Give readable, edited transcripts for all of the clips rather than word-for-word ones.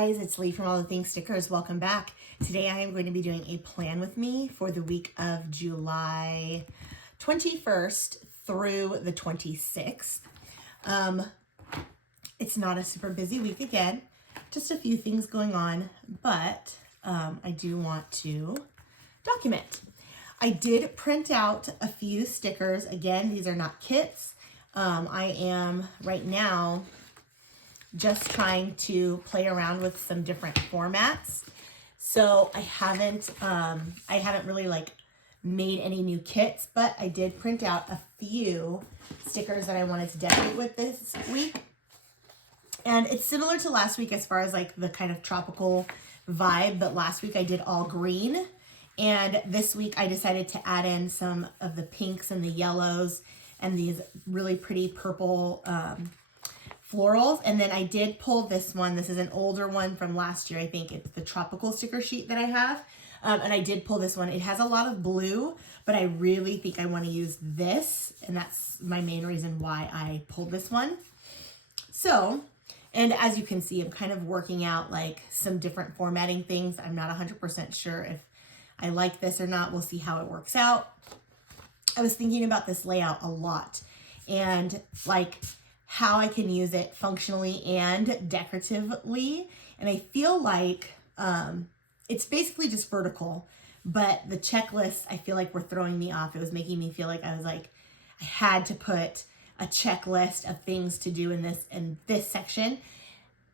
guys, it's Lee from All the Things Stickers. Welcome back. Today I am going to be doing a plan with me for the week of July 21st through the 26th. It's not a super busy week again, just a few things going on, but I do want to document. I did print out a few stickers. Again, these are not kits. I am right now just trying to play around with some different formats. So I haven't really like made any new kits, but I did print out a few stickers that I wanted to decorate with this week. And it's similar to last week as far as like the kind of tropical vibe, but last week I did all green. And this week I decided to add in some of the pinks and the yellows and these really pretty purple florals. And then I did pull this one. This is an older one from last year. I think it's the tropical sticker sheet that I have. And I did pull this one. It has a lot of blue, but I really think I want to use this. And that's my main reason why I pulled this one. So, and as you can see, I'm kind of working out like some different formatting things. I'm not 100% sure if I like this or not. We'll see how it works out. I was thinking about this layout a lot and like how I can use it functionally and decoratively. And I feel like it's basically just vertical, but the checklist, I feel like were throwing me off. It was making me feel like I had to put a checklist of things to do in this section.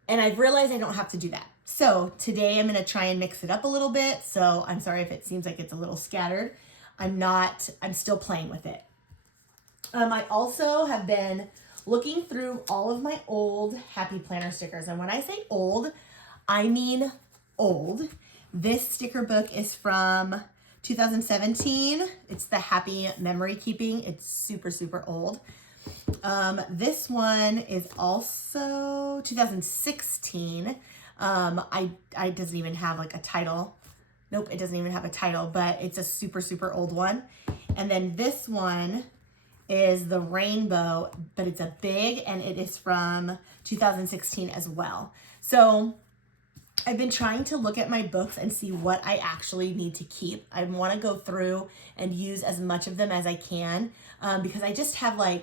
And I've realized I don't have to do that. So today I'm going to try and mix it up a little bit. So I'm sorry if it seems like it's a little scattered. I'm still playing with it. I also have been looking through all of my old Happy Planner stickers. And when I say old, I mean old. This sticker book is from 2017. It's the Happy Memory Keeping. It's super, super old. This one is also 2016. It doesn't even have like a title. Nope, it doesn't even have a title, but it's a super, super old one. And then this one is the rainbow, but it's a big, and it is from 2016 as well. So I've been trying to look at my books and see what I actually need to keep. I want to go through and use as much of them as I can because I just have I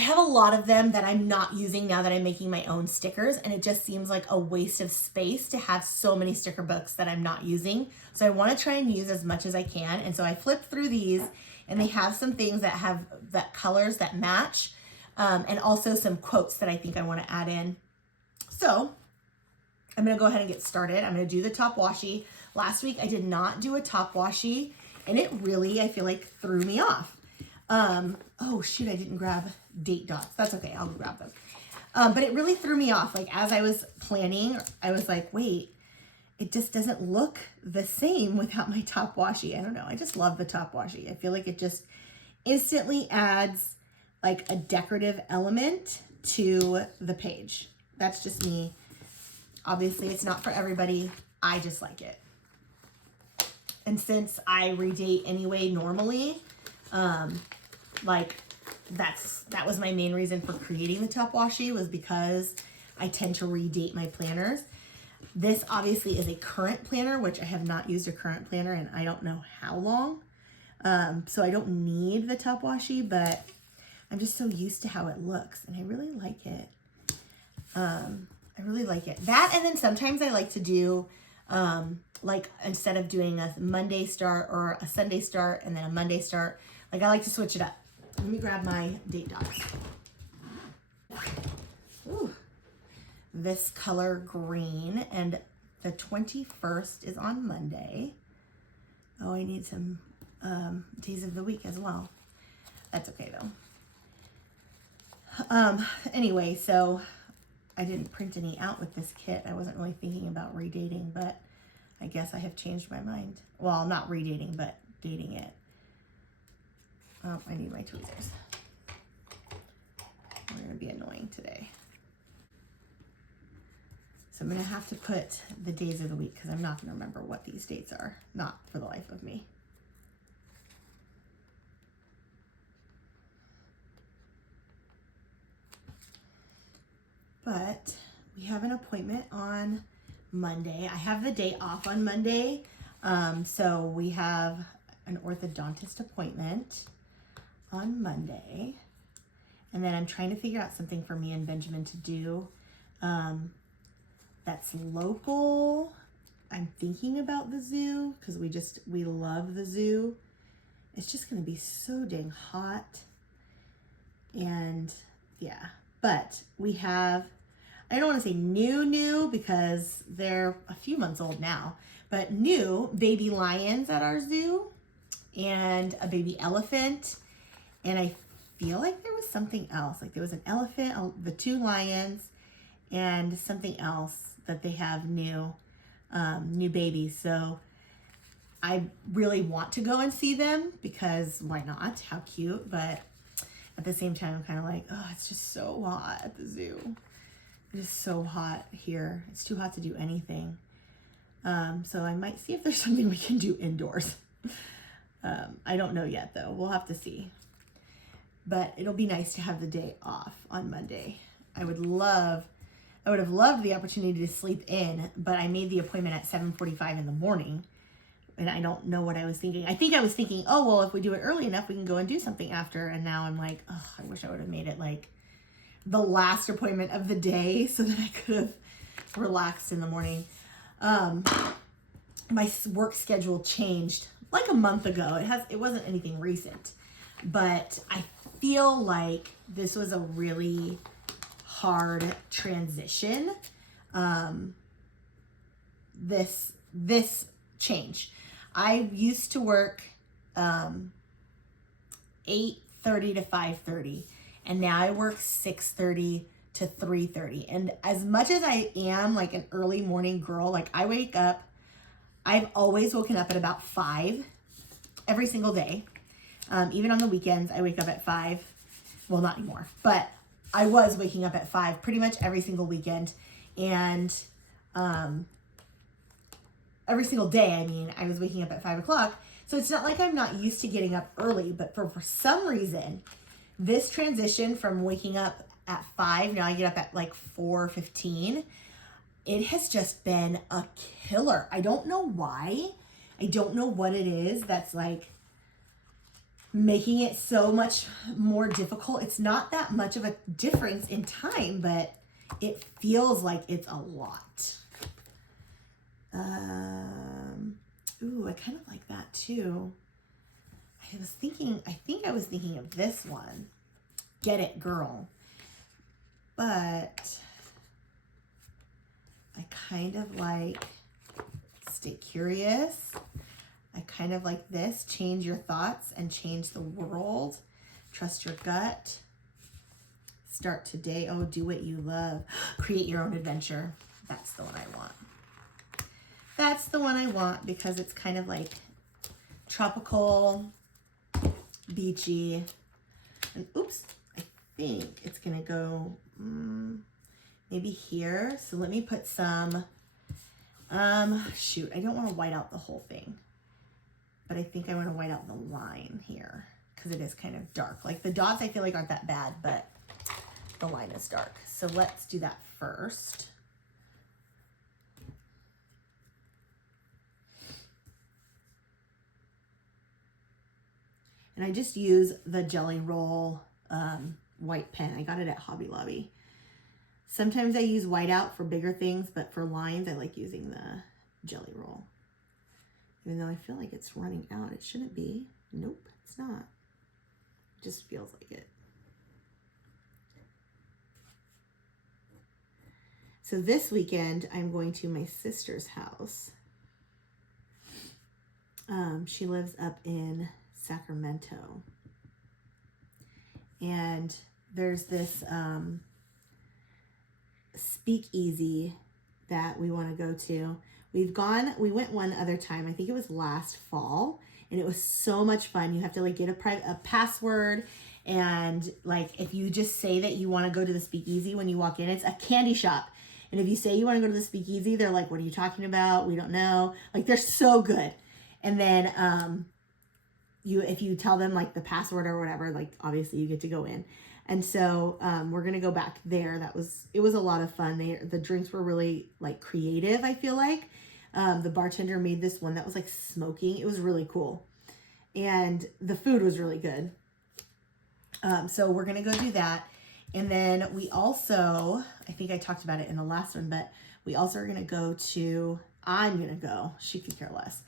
have a lot of them that I'm not using now that I'm making my own stickers, and it just seems like a waste of space to have so many sticker books that I'm not using. So I want to try and use as much as I can. And so I flipped through these, and they have some things that have colors that match, and also some quotes that I think I want to add in. So I'm going to go ahead and get started. I'm going to do the top washi. Last week I did not do a top washi, and it really, I feel like, threw me off. Oh shoot, I didn't grab date dots. That's okay, I'll grab them. But it really threw me off. Like as I was planning, I was like, wait, it just doesn't look the same without my top washi. I don't know. I just love the top washi. I feel like it just instantly adds like a decorative element to the page. That's just me. Obviously, it's not for everybody. I just like it. And since I redate anyway normally, that was my main reason for creating the top washi, was because I tend to redate my planners. This obviously is a current planner, which I have not used a current planner in I don't know how long. So I don't need the top washi, but I'm just so used to how it looks, and I really like it. I really like it. That, and then sometimes I like to do, like instead of doing a Monday start or a Sunday start and then a Monday start, like I like to switch it up. Let me grab my date dots. Ooh, this color green, and the 21st is on Monday. Oh, I need some days of the week as well. That's okay though. Anyway, so I didn't print any out with this kit. I wasn't really thinking about redating, but I guess I have changed my mind. Well, not redating, but dating it. Oh, I need my tweezers. We're gonna be annoying today. So I'm gonna have to put the days of the week because I'm not gonna remember what these dates are. Not for the life of me. But we have an appointment on Monday. I have the day off on Monday. So we have an orthodontist appointment on Monday. And then I'm trying to figure out something for me and Benjamin to do that's local. I'm thinking about the zoo because we love the zoo. It's just going to be so dang hot. And yeah, but we have, I don't want to say new because they're a few months old now, but new baby lions at our zoo and a baby elephant. And I feel like there was something else, like there was an elephant, the 2 lions, and something else that they have new babies. So I really want to go and see them because why not? How cute. But at the same time, I'm kind of like, oh, it's just so hot at the zoo. It is so hot here. It's too hot to do anything. So I might see if there's something we can do indoors. I don't know yet though. We'll have to see. But it'll be nice to have the day off on Monday. I would have loved the opportunity to sleep in, but I made the appointment at 7:45 in the morning. And I don't know what I was thinking. I think I was thinking, oh, well, if we do it early enough, we can go and do something after. And now I'm like, oh, I wish I would have made it like the last appointment of the day so that I could have relaxed in the morning. My work schedule changed like a month ago. It wasn't anything recent, but I feel like this was a really hard transition. This change. I used to work 8:30 to 5:30, and now I work 6:30 to 3:30. And as much as I am like an early morning girl, like I wake up, I've always woken up at about 5 every single day. Even on the weekends, I wake up at 5. Well, not anymore, but I was waking up at 5 pretty much every single weekend. And every single day, I mean, I was waking up at 5 o'clock. So it's not like I'm not used to getting up early, but for some reason, this transition from waking up at 5, now I get up at like 4:15, it has just been a killer. I don't know why. I don't know what it is that's like making it so much more difficult. It's not that much of a difference in time, but it feels like it's a lot. Ooh, I kind of like that too. I think I was thinking of this one. Get it, girl. But I kind of like stay curious. I kind of like this. Change your thoughts and change the world. Trust your gut. Start today. Oh, do what you love. Create your own adventure. That's the one I want. That's the one I want because it's kind of like tropical, beachy. And oops, I think it's going to go maybe here. So let me put some, shoot, I don't want to white out the whole thing, but I think I want to white out the line here because it is kind of dark. Like the dots I feel like aren't that bad, but the line is dark. So let's do that first. And I just use the Jelly Roll white pen. I got it at Hobby Lobby. Sometimes I use whiteout for bigger things, but for lines, I like using the Jelly Roll. Even though I feel like it's running out. It shouldn't be. Nope, it's not. It just feels like it. So this weekend, I'm going to my sister's house. She lives up in Sacramento. And there's this speakeasy that we want to go to. We went one other time. I think it was last fall, and it was so much fun. You have to like get a password, and like if you just say that you want to go to the speakeasy when you walk in, it's a candy shop. And if you say you want to go to the speakeasy, they're like, "What are you talking about? We don't know." Like they're so good. And then if you tell them like the password or whatever, like obviously you get to go in. And so we're going to go back there. It was a lot of fun. The drinks were really like creative, I feel like. The bartender made this one that was like smoking. It was really cool. And the food was really good. So we're going to go do that. And then we also, I think I talked about it in the last one, but we also are going to go to, she could care less,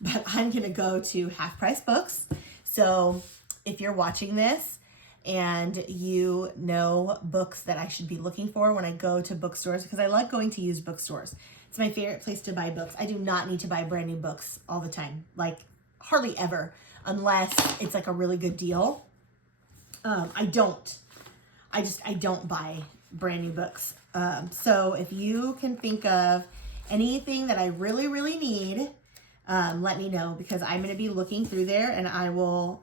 but I'm going to go to Half Price Books. So if you're watching this and you know books that I should be looking for when I go to bookstores, because I like going to used bookstores. It's my favorite place to buy books. I do not need to buy brand new books all the time, like hardly ever, unless it's like a really good deal. I don't buy brand new books. So if you can think of anything that I really, really need, let me know, because I'm going to be looking through there, and I will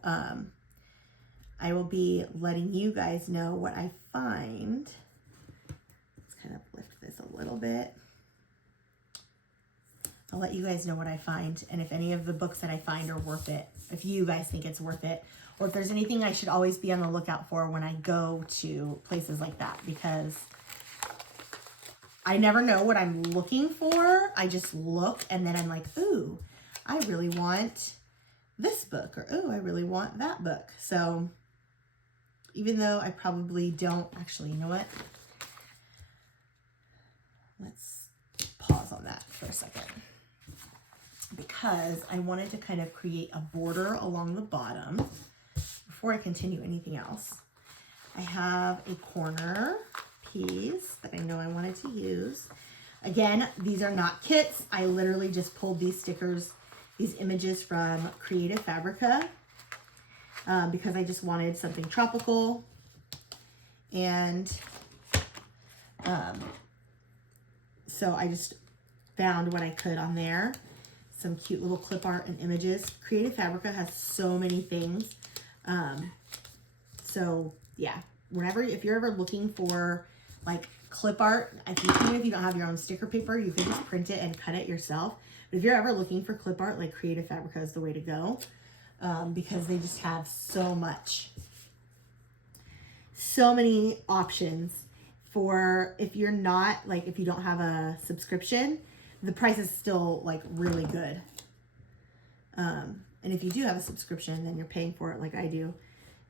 be letting you guys know what I find. Let's kind of lift this a little bit. I'll let you guys know what I find, and if any of the books that I find are worth it, if you guys think it's worth it, or if there's anything I should always be on the lookout for when I go to places like that, because I never know what I'm looking for. I just look, and then I'm like, ooh, I really want this book, or ooh, I really want that book. So even though I probably don't, actually, you know what? Let's pause on that for a second, because I wanted to kind of create a border along the bottom before I continue anything else. I have a corner piece that I know I wanted to use. Again, these are not kits. I literally just pulled these stickers, these images from Creative Fabrica, because I just wanted something tropical. And so I just found what I could on there. Some cute little clip art and images. Creative Fabrica has so many things. So yeah, if you're ever looking for like clip art, even if you don't have your own sticker paper, you can just print it and cut it yourself. But if you're ever looking for clip art, like Creative Fabrica is the way to go, because they just have so many options for, if you're not, like, if you don't have a subscription, the price is still like really good. And if you do have a subscription, then you're paying for it like I do,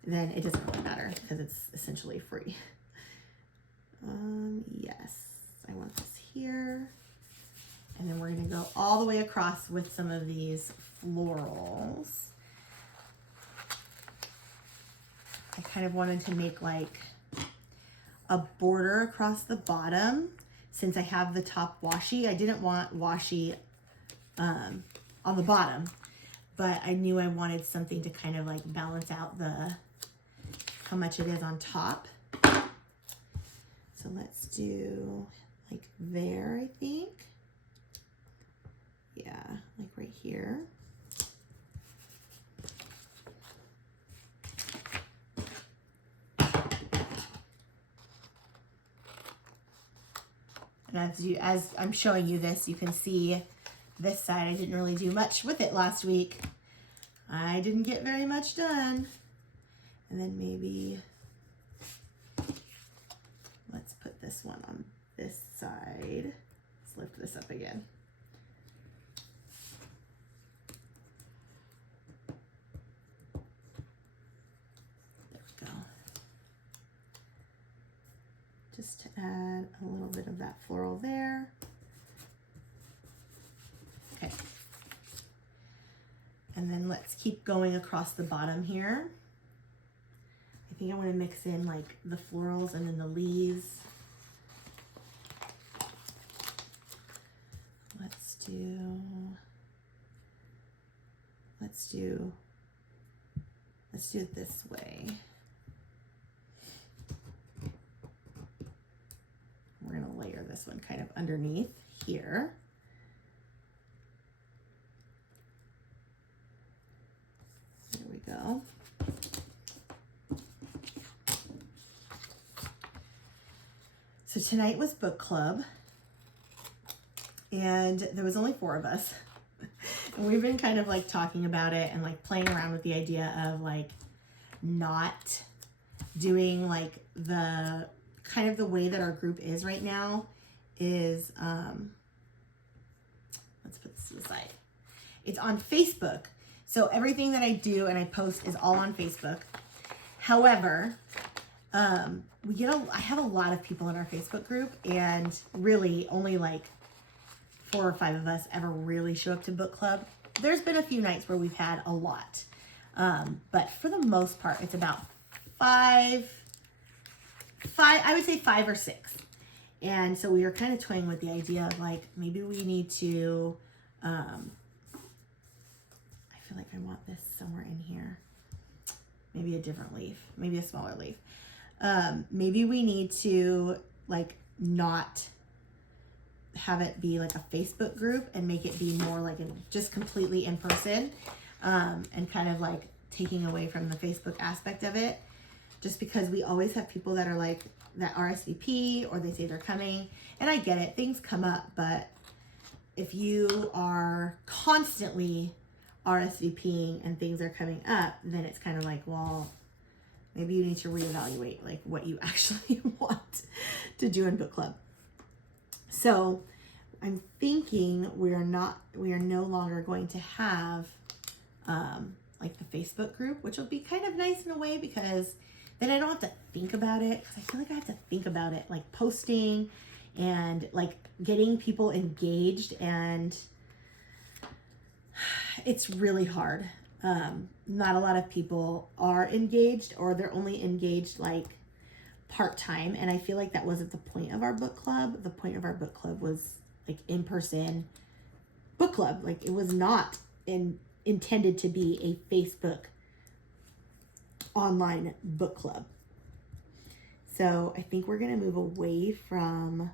then it doesn't really matter because it's essentially free. Yes, I want this here. And then we're going to go all the way across with some of these florals. I kind of wanted to make like a border across the bottom. Since I have the top washi, I didn't want washi on the bottom, but I knew I wanted something to kind of like balance out how much it is on top. So let's do like there, I think. Yeah, like right here. And as I'm showing you this, you can see this side, I didn't really do much with it last week. I didn't get very much done. And then maybe let's put this one on this side. Let's lift this up again. There we go. Just to add a little bit of that floral there. Okay. And then let's keep going across the bottom here. I think I want to mix in like the florals and then the leaves. Let's do it this way. We're going to layer this one kind of underneath here. There we go. So tonight was book club, and there was only 4 of us. And we've been kind of like talking about it and like playing around with the idea of like not doing like the kind of the way that our group is right now is, let's put this to the side. It's on Facebook. So everything that I do and I post is all on Facebook. However, I have a lot of people in our Facebook group, and really only like 4 or 5 of us ever really show up to book club. There's been a few nights where we've had a lot. But for the most part, it's about 5, I would say 5 or 6. And so we were kind of toying with the idea of like, maybe we need to, I feel like I want this somewhere in here. Maybe a different leaf, maybe a smaller leaf. Maybe we need to like not have it be like a Facebook group and make it be more like just completely in person, and kind of like taking away from the Facebook aspect of it, just because we always have people that are like that RSVP or they say they're coming, and I get it, things come up, but if you are constantly RSVPing and things are coming up, then it's kind of like, well, maybe you need to reevaluate like what you actually want to do in book club. So I'm thinking we are no longer going to have like the Facebook group, which will be kind of nice in a way, because then I don't have to think about it, because I feel like I have to think about it, like posting and like getting people engaged, and it's really hard. Not a lot of people are engaged, or they're only engaged like part-time, and I feel like that wasn't the point of our book club. The point of our book club was like in-person book club. Like it was not intended to be a Facebook online book club. So I think we're gonna move away from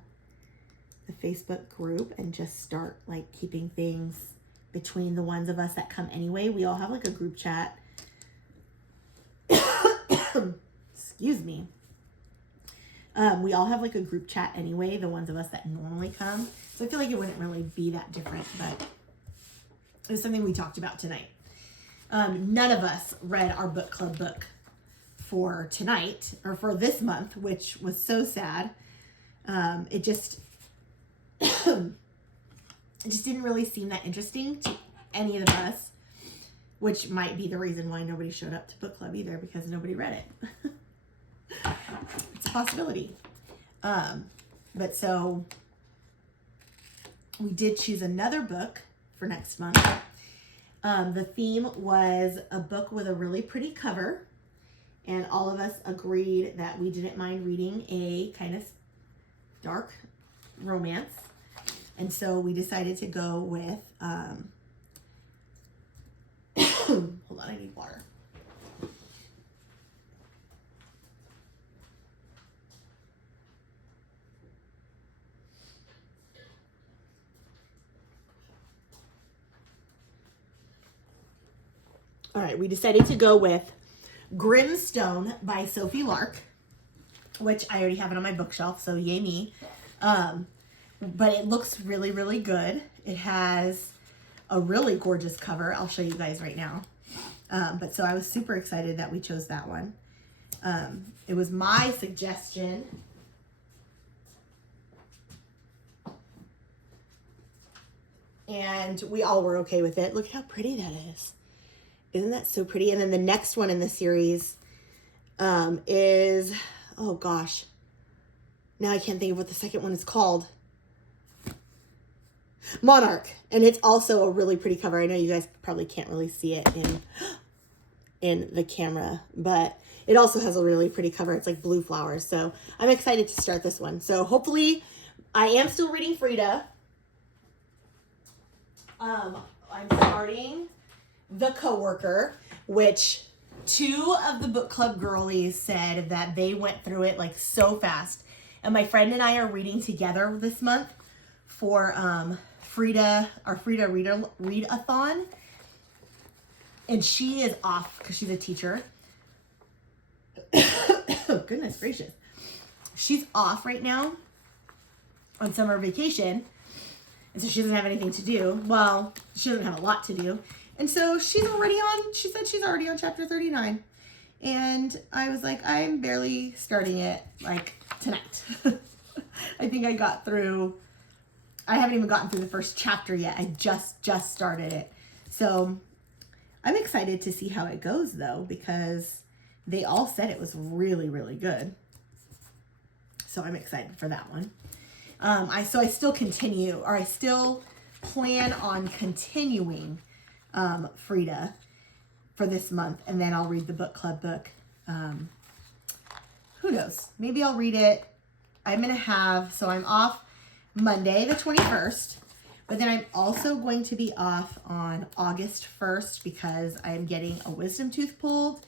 the Facebook group and just start like keeping things between the ones of us that come anyway. We all have like a group chat. Excuse me. We all have like a group chat anyway, the ones of us that normally come. So I feel like it wouldn't really be that different, but it was something we talked about tonight. None of us read our book club book for tonight or for this month, which was so sad. It just didn't really seem that interesting to any of us, which might be the reason why nobody showed up to book club either, because nobody read it. It's a possibility. But so we did choose another book for next month. The theme was a book with a really pretty cover, and all of us agreed that we didn't mind reading a kind of dark romance. And so we decided to go with, hold on, I need water. All right, we decided to go with Grimstone by Sophie Lark, which I already have it on my bookshelf, so yay me. But it looks really, really good. It has a really gorgeous cover. I'll show you guys right now. But so I was super excited that we chose that one. It was my suggestion. And we all were okay with it. Look how pretty that is. Isn't that so pretty? And then the next one in the series is, oh gosh. Now I can't think of what the second one is called. Monarch. And it's also a really pretty cover. I know you guys probably can't really see it in the camera, but it also has a really pretty cover. It's like blue flowers. So I'm excited to start this one. So hopefully, I am still reading Frida. I'm starting The Coworker, which 2 of the book club girlies said that they went through it like so fast. And my friend and I are reading together this month for our Frida read-a-thon. And she is off because she's a teacher. Goodness gracious. She's off right now on summer vacation. And so she doesn't have anything to do. Well, she doesn't have a lot to do. And so she said she's already on chapter 39. And I was like, I'm barely starting it like tonight. I think I got through, I haven't even gotten through the first chapter yet. I just started it. So I'm excited to see how it goes though, because they all said it was really, really good. So I'm excited for that one. I still continue, or I still plan on continuing Frida for this month, and then I'll read the book club book. Who knows? Maybe I'll read it. So I'm off Monday the 21st, but then I'm also going to be off on August 1st because I'm getting a wisdom tooth pulled.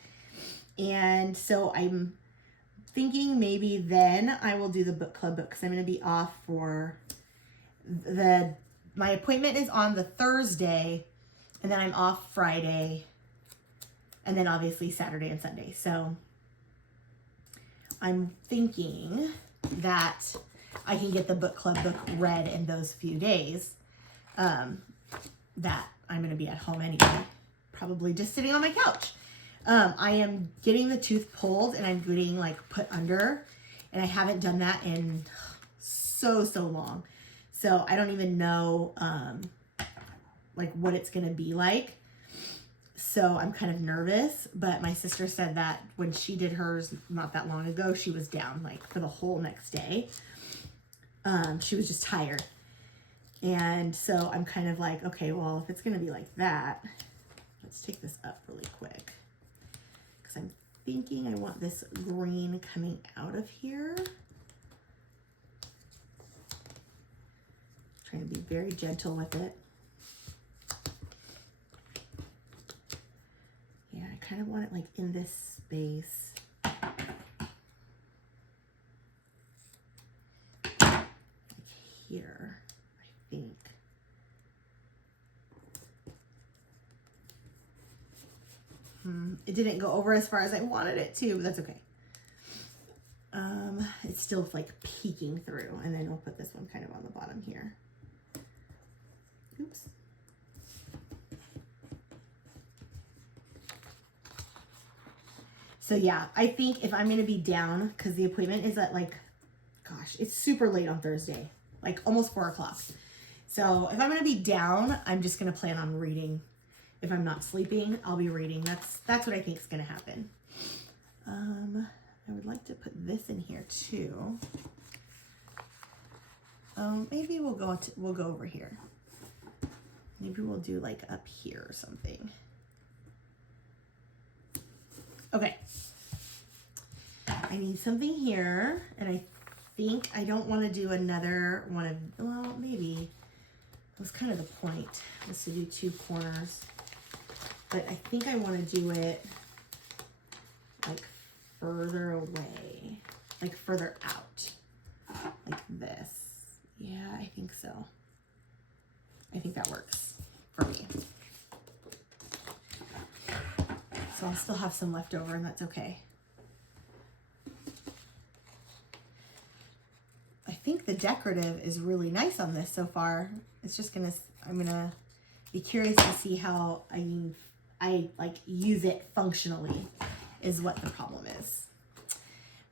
And so I'm thinking maybe then I will do the book club book because I'm going to be off for my appointment is on the Thursday, and then I'm off Friday, and then obviously Saturday and Sunday. So I'm thinking that I can get the book club book read in those few days that I'm going to be at home anyway, probably just sitting on my couch. I am getting the tooth pulled and I'm getting like put under, and I haven't done that in so long. So I don't even know like what it's going to be like. So I'm kind of nervous, but my sister said that when she did hers not that long ago, she was down like for the whole next day. She was just tired. And so I'm kind of like, okay, well, if it's going to be like that, let's take this up really quick. Because I'm thinking I want this green coming out of here. Trying to be very gentle with it. Yeah, I kind of want it like in this space. Like here, I think. It didn't go over as far as I wanted it to, but that's okay. It's still like peeking through, and then we'll put this one kind of on the bottom here. Oops. So yeah, I think if I'm going to be down, because the appointment is at like, gosh, it's super late on Thursday, like almost 4 o'clock. So if I'm going to be down, I'm just going to plan on reading. If I'm not sleeping, I'll be reading. That's what I think is going to happen. I would like to put this in here too. Maybe we'll go over here. Maybe we'll do like up here or something. Okay. I need something here, and I think I don't want to do another one of, well, maybe. That was kind of the point, was to do 2 corners. But I think I want to do it like further away, like further out, like this. Yeah, I think so. I think that works for me. So I'll still have some left over, and that's okay. I think the decorative is really nice on this so far. It's just I'm gonna be curious to see how I like use it functionally is what the problem is.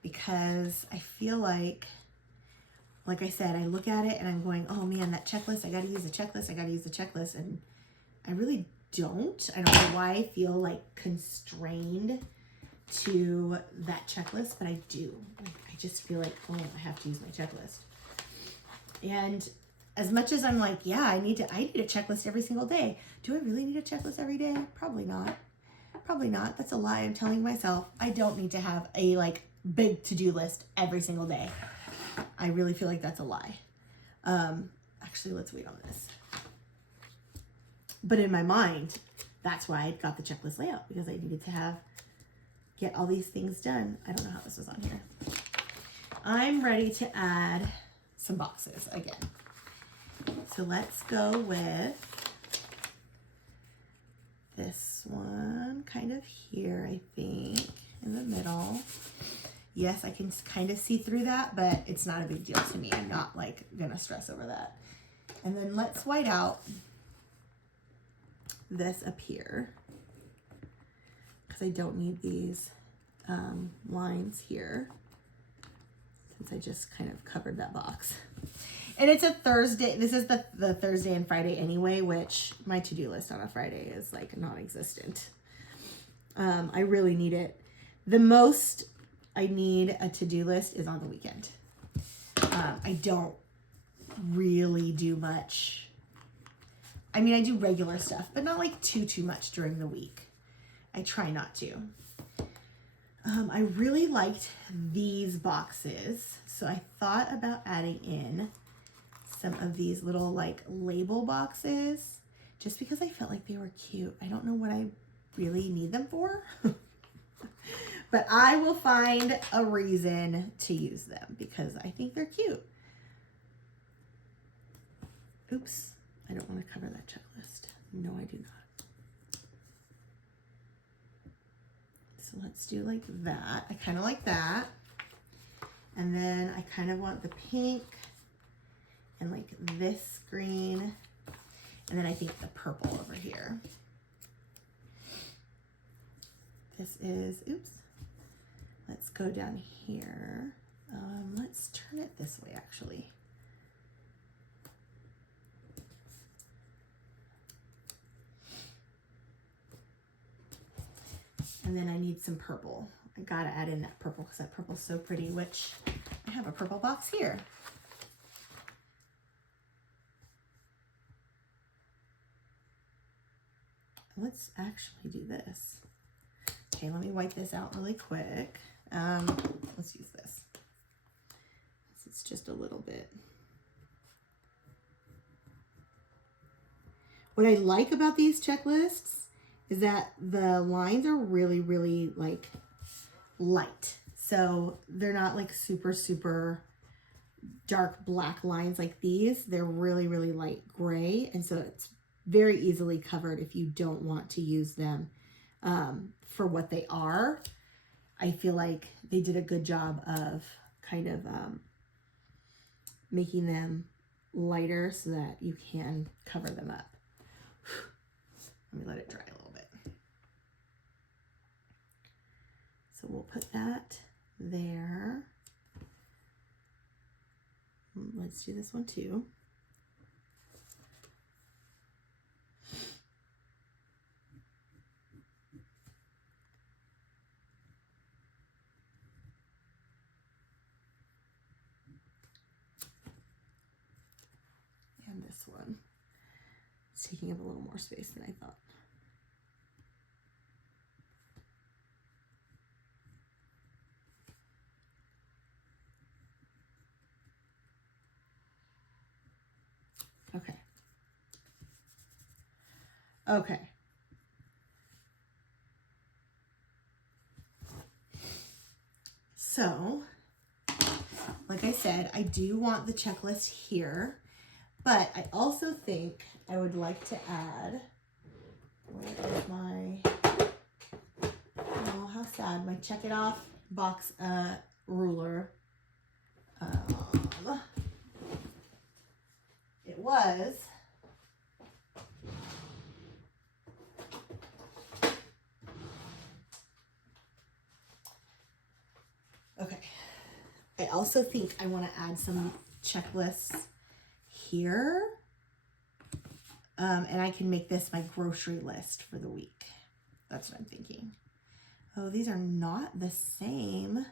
Because I feel like I said, I look at it and I'm going, oh man, that checklist, I gotta use the checklist, and I really don't. I don't know why I feel like constrained to that checklist, but I do. Like, I just feel like, oh, I have to use my checklist. And as much as I'm like, yeah, I need a checklist every single day. Do I really need a checklist every day? Probably not. Probably not. That's a lie I'm telling myself. I don't need to have a like big to-do list every single day. I really feel like that's a lie. Actually, let's wait on this. But in my mind, that's why I got the checklist layout, because I needed to get all these things done. I don't know how this was on here. I'm ready to add some boxes again. So let's go with this one kind of here, I think, in the middle. Yes, I can kind of see through that, but it's not a big deal to me. I'm not like gonna stress over that. And then let's white out this up here, because I don't need these lines here, since I just kind of covered that box. And it's a Thursday. This is the Thursday and Friday anyway, which my to-do list on a Friday is like non-existent. I really need it. The most I need a to-do list is on the weekend. I don't really do much. I mean, I do regular stuff, but not like too much during the week. I try not to. I really liked these boxes, so I thought about adding in some of these little like label boxes just because I felt like they were cute. I don't know what I really need them for, but I will find a reason to use them because I think they're cute. Oops, I don't want to cover that checklist. No, I do not. So let's do like that. I kind of like that. And then I kind of want the pink and like this green. And then I think the purple over here. This is, oops. Let's go down here. Let's turn it this way actually. And then I need some purple. I gotta add in that purple because that purple's so pretty, which I have a purple box here. Let's actually do this. Okay, let me wipe this out really quick. Let's use this. It's just a little bit. What I like about these checklists is that the lines are really like light. So they're not like super dark black lines like these. They're really light gray. And so it's very easily covered if you don't want to use them for what they are. I feel like they did a good job of kind of making them lighter so that you can cover them up. Let me let it dry a little bit. So we'll put that there. Let's do this one too. And this one. It's taking up a little more space than I thought. Okay. Okay. So, like I said, I do want the checklist here, but I also think I would like to add, where is my, oh, how sad, my check it off box ruler. It was okay. I also think I want to add some checklists here. And I can make this my grocery list for the week. That's what I'm thinking. Oh, these are not the same.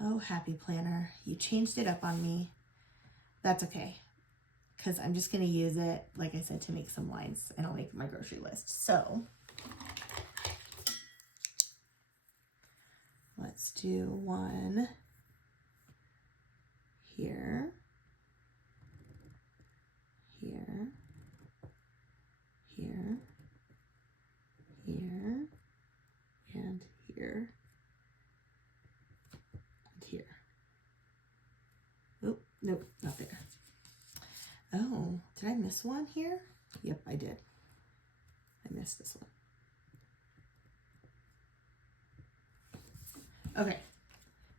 Oh, Happy Planner, you changed it up on me. That's okay, because I'm just going to use it, like I said, to make some lines, and I'll make my grocery list. So let's do one here, here, here, here, and here, and here. Oh, nope, not there. Oh, did I miss one here? Yep, I did. I missed this one. Okay,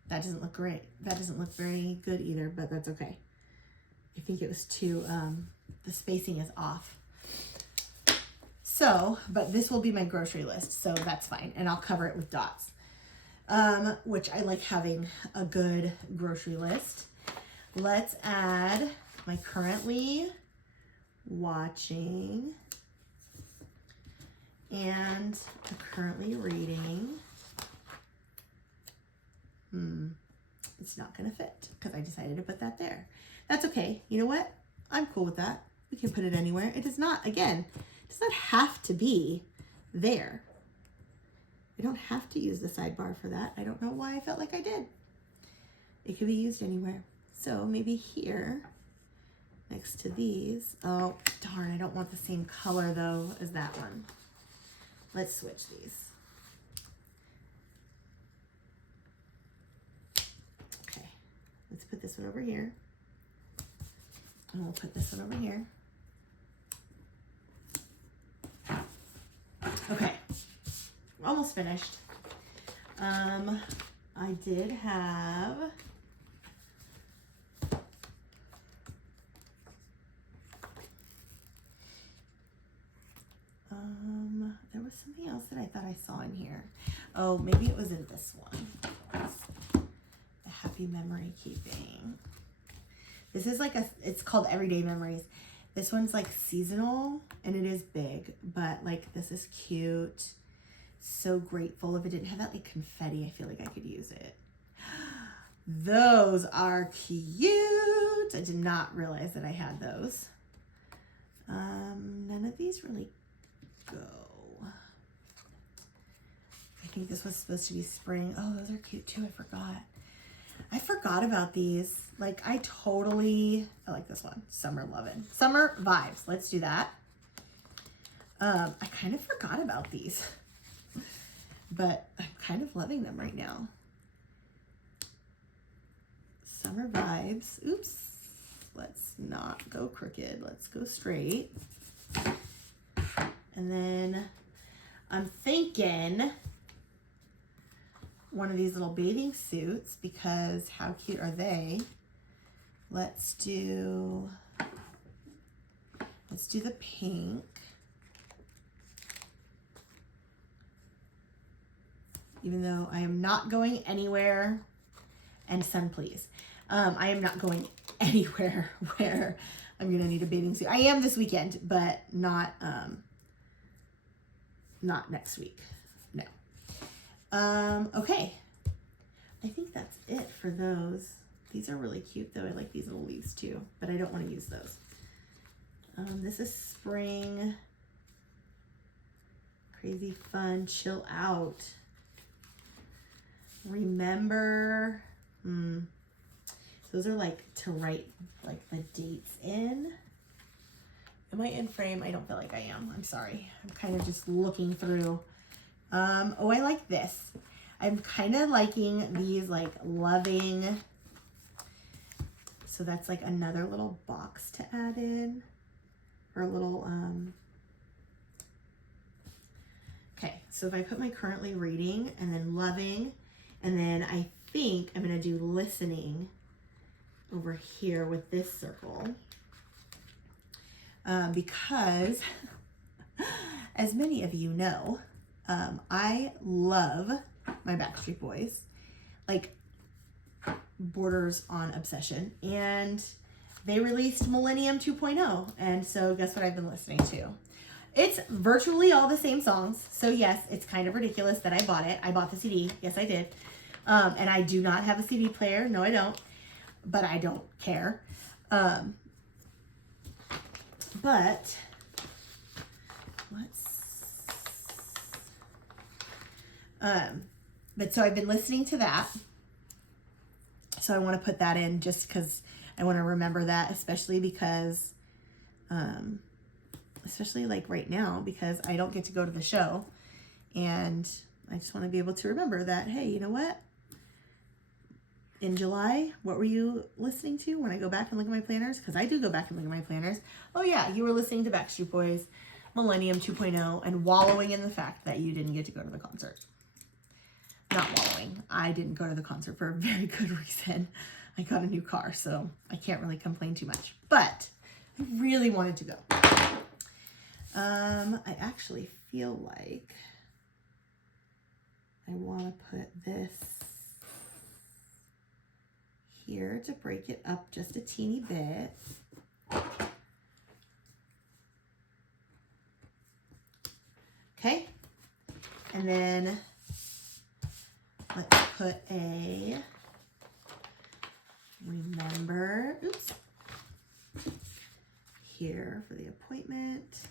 that doesn't look great. That doesn't look very good either, but that's okay. I think it was too, the spacing is off. So, but this will be my grocery list, so that's fine, and I'll cover it with dots. which I like having a good grocery list. Let's add my currently watching and the currently reading. It's not going to fit because I decided to put that there. That's okay. You know what? I'm cool with that. We can put it anywhere. It does not, again, it does not have to be there. I don't have to use the sidebar for that. I don't know why I felt like I did. It could be used anywhere. So maybe here, next to these. Oh, darn, I don't want the same color though as that one. Let's switch these. Okay, let's put this one over here. And we'll put this one over here. Okay, we're almost finished. I did have there was something else that I thought I saw in here. Oh, maybe it was in this one. The Happy Memory Keeping. This is like it's called Everyday Memories. This one's like seasonal and it is big, but like this is cute. So grateful. If it didn't have that like confetti, I feel like I could use it. Those are cute. I did not realize that I had those. None of these really go. I think this was supposed to be spring. Oh, those are cute too. I forgot about these. Like I like this one. Summer Lovin'. Summer Vibes. Let's do that. I kind of forgot about these, but I'm kind of loving them right now. Summer Vibes. Oops. Let's not go crooked. Let's go straight. And then I'm thinking one of these little bathing suits, because how cute are they? Let's do the pink. Even though I am not going anywhere, and sun please. I am not going anywhere where I'm gonna need a bathing suit. I am this weekend, but not next week. No. Okay. I think that's it for those. These are really cute though. I like these little leaves too, but I don't want to use those. This is spring. Crazy fun, chill out. Remember. Those are like to write like the dates in. Am I in frame? I don't feel like I am. I'm sorry. I'm kind of just looking through. Oh, I like this. I'm kind of liking these like loving. So that's like another little box to add in. Or a little, okay. So if I put my currently reading and then loving, and then I think I'm going to do listening over here with this circle. Because as many of you know, I love my Backstreet Boys, like borders on obsession, and they released Millennium 2.0, and so guess what I've been listening to? It's virtually all the same songs, so yes, it's kind of ridiculous that I bought it. I bought the CD, yes I did, and I do not have a CD player, no I don't, but I don't care. But but so I've been listening to that. So I want to put that in just because I want to remember that, especially because, especially like right now, because I don't get to go to the show, and I just want to be able to remember that, hey, you know what? In July, what were you listening to when I go back and look at my planners? Because I do go back and look at my planners. Oh yeah, you were listening to Backstreet Boys, Millennium 2.0, and wallowing in the fact that you didn't get to go to the concert. Not wallowing. I didn't go to the concert for a very good reason. I got a new car, so I can't really complain too much. But I really wanted to go. I actually feel like I want to put this here to break it up just a teeny bit. Okay, and then let's put a remember, oops, here for the appointment.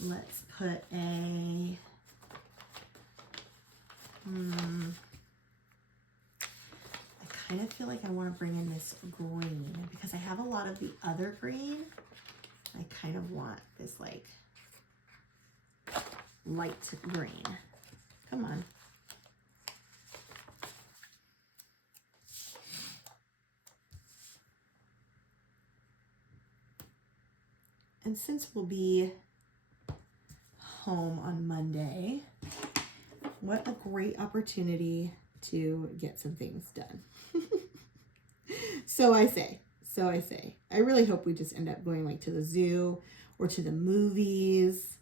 Let's put a, I kind of feel like I want to bring in this green because I have a lot of the other green. I kind of want this like light green. Come on. And since we'll be home on Monday, what a great opportunity to get some things done. So I say, I really hope we just end up going like to the zoo or to the movies.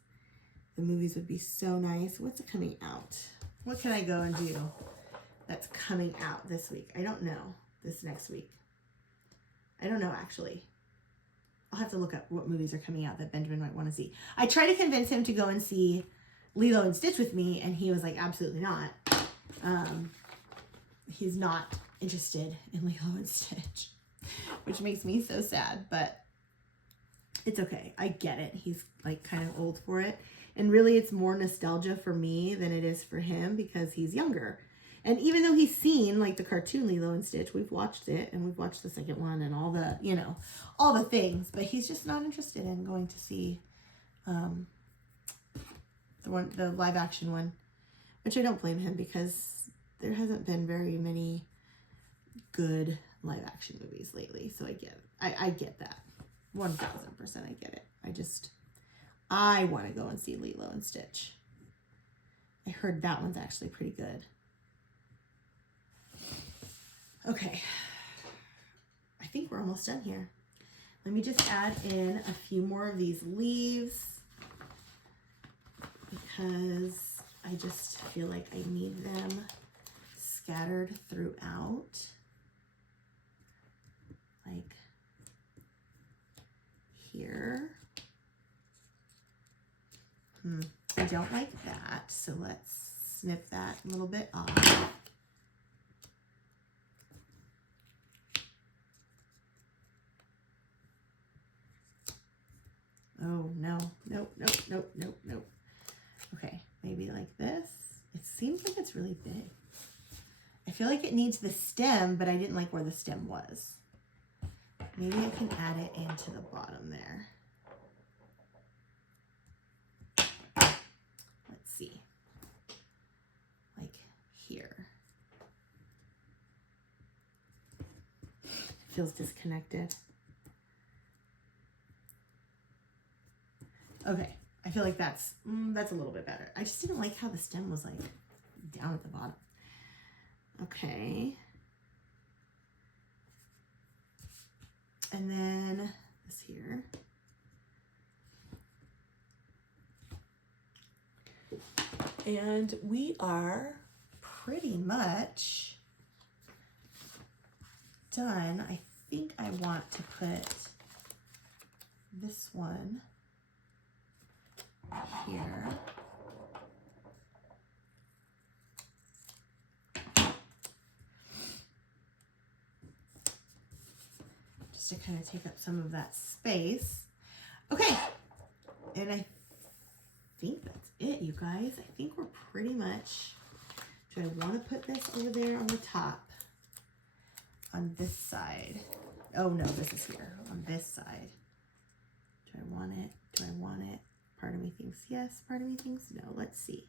The movies would be so nice. What's coming out? What can I go and do that's coming out this week? I don't know. This next week. I don't know, actually. I'll have to look up what movies are coming out that Benjamin might want to see. I tried to convince him to go and see Lilo and Stitch with me, and he was like, absolutely not. He's not interested in Lilo and Stitch, which makes me so sad, but it's okay. I get it. He's like kind of old for it. And really it's more nostalgia for me than it is for him because he's younger. And even though he's seen like the cartoon Lilo and Stitch, we've watched it and we've watched the second one and all the, you know, all the things, but he's just not interested in going to see the live action one, which I don't blame him because there hasn't been very many good live action movies lately. So I get that. 1000% I get it. I want to go and see Lilo and Stitch. I heard that one's actually pretty good. Okay, I think we're almost done here. Let me just add in a few more of these leaves because I just feel like I need them scattered throughout. Like here. I don't like that, so let's snip that a little bit off. Oh, no. Nope. Okay, maybe like this. It seems like it's really big. I feel like it needs the stem, but I didn't like where the stem was. Maybe I can add it into the bottom there. Let's see. Like here. It feels disconnected. Okay, I feel like that's a little bit better. I just didn't like how the stem was like down at the bottom. Okay. And then this here. And we are pretty much done. I think I want to put this one here. Just to kind of take up some of that space. Okay, and I think that's it, you guys. I think we're pretty much, do I want to put this over there on the top? On this side? Oh no, this is here, on this side. Do I want it? Do I want it? Part of me thinks yes, part of me thinks no. Let's see.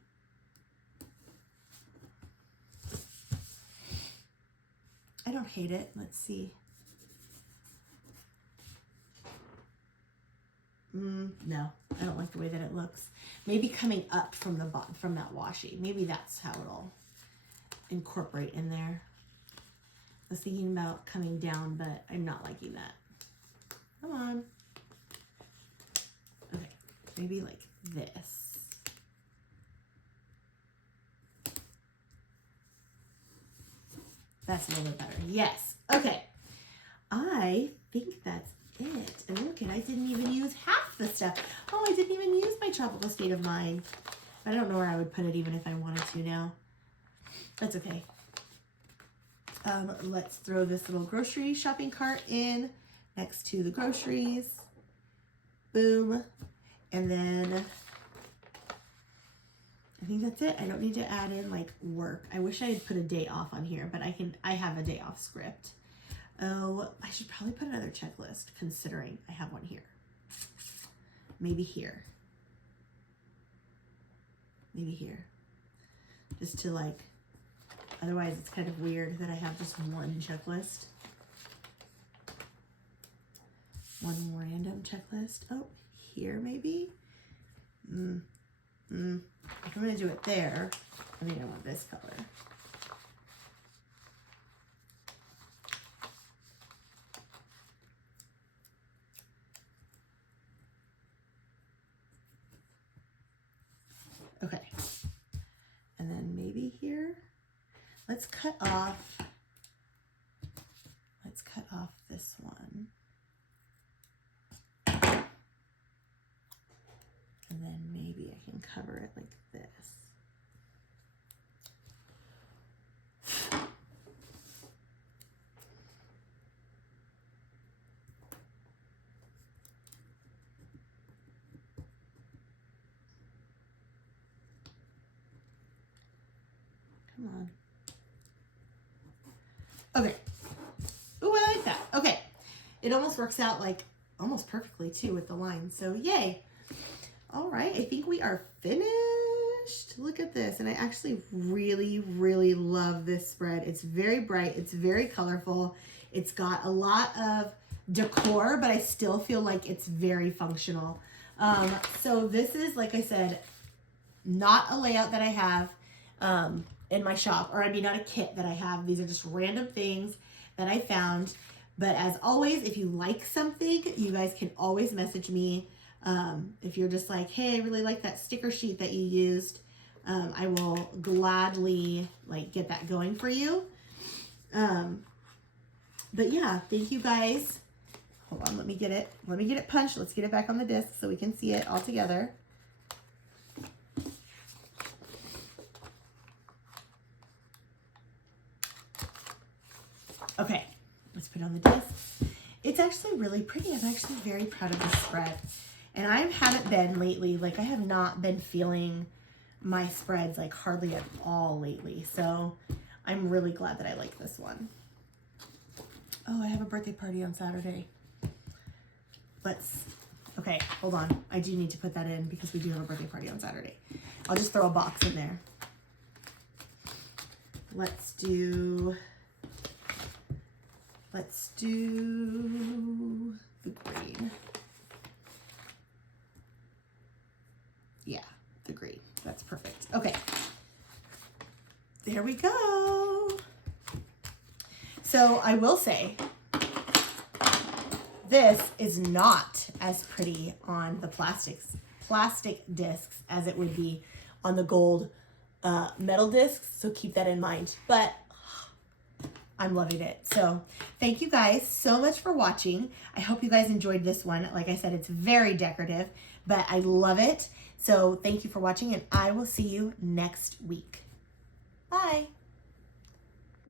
I don't hate it. Let's see. No, I don't like the way that it looks. Maybe coming up from the bottom, from that washi. Maybe that's how it'll incorporate in there. I was thinking about coming down, but I'm not liking that. Come on. Okay, maybe like this. That's a little bit better. Yes. Okay. I think that's it. And look, I didn't even use half the stuff. Oh, I didn't even use my tropical state of mind. I don't know where I would put it even if I wanted to now. That's okay. Let's throw this little grocery shopping cart in next to the groceries. Boom. And then I think that's it. I don't need to add in like work. I wish I had put a day off on here, but I have a day off script. Oh, I should probably put another checklist considering I have one here. Maybe here. Maybe here. Just to like, otherwise it's kind of weird that I have just one checklist. One random checklist. Oh, here maybe? If I'm gonna do it there, I think I want this color. Okay, and then maybe here, let's cut off this one. And then maybe I can cover it like this. Come on. Okay. Ooh, I like that. Okay. It almost works out like almost perfectly too with the line. So yay. All right. I think we are finished. Look at this. And I actually really, really love this spread. It's very bright. It's very colorful. It's got a lot of decor, but I still feel like it's very functional. So this is, like I said, not a layout that I have in my shop, or I mean, not a kit that I have. These are just random things that I found. But as always, if you like something, you guys can always message me. If you're just like, hey, I really like that sticker sheet that you used, I will gladly like get that going for you. But yeah, thank you guys. Hold on, let me get it punched. Let's get it back on the disc so we can see it all together. Okay, let's put it on the disc. It's actually really pretty. I'm actually very proud of this spread. And I haven't been lately, like I have not been feeling my spreads like hardly at all lately. So I'm really glad that I like this one. Oh, I have a birthday party on Saturday. Okay, hold on. I do need to put that in because we do have a birthday party on Saturday. I'll just throw a box in there. Let's do the green. Yeah, the green. That's perfect. Okay. There we go. So I will say, this is not as pretty on the plastic discs as it would be on the gold metal discs. So keep that in mind. But I'm loving it. So thank you guys so much for watching. I hope you guys enjoyed this one. Like I said, it's very decorative, but I love it. So thank you for watching, and I will see you next week.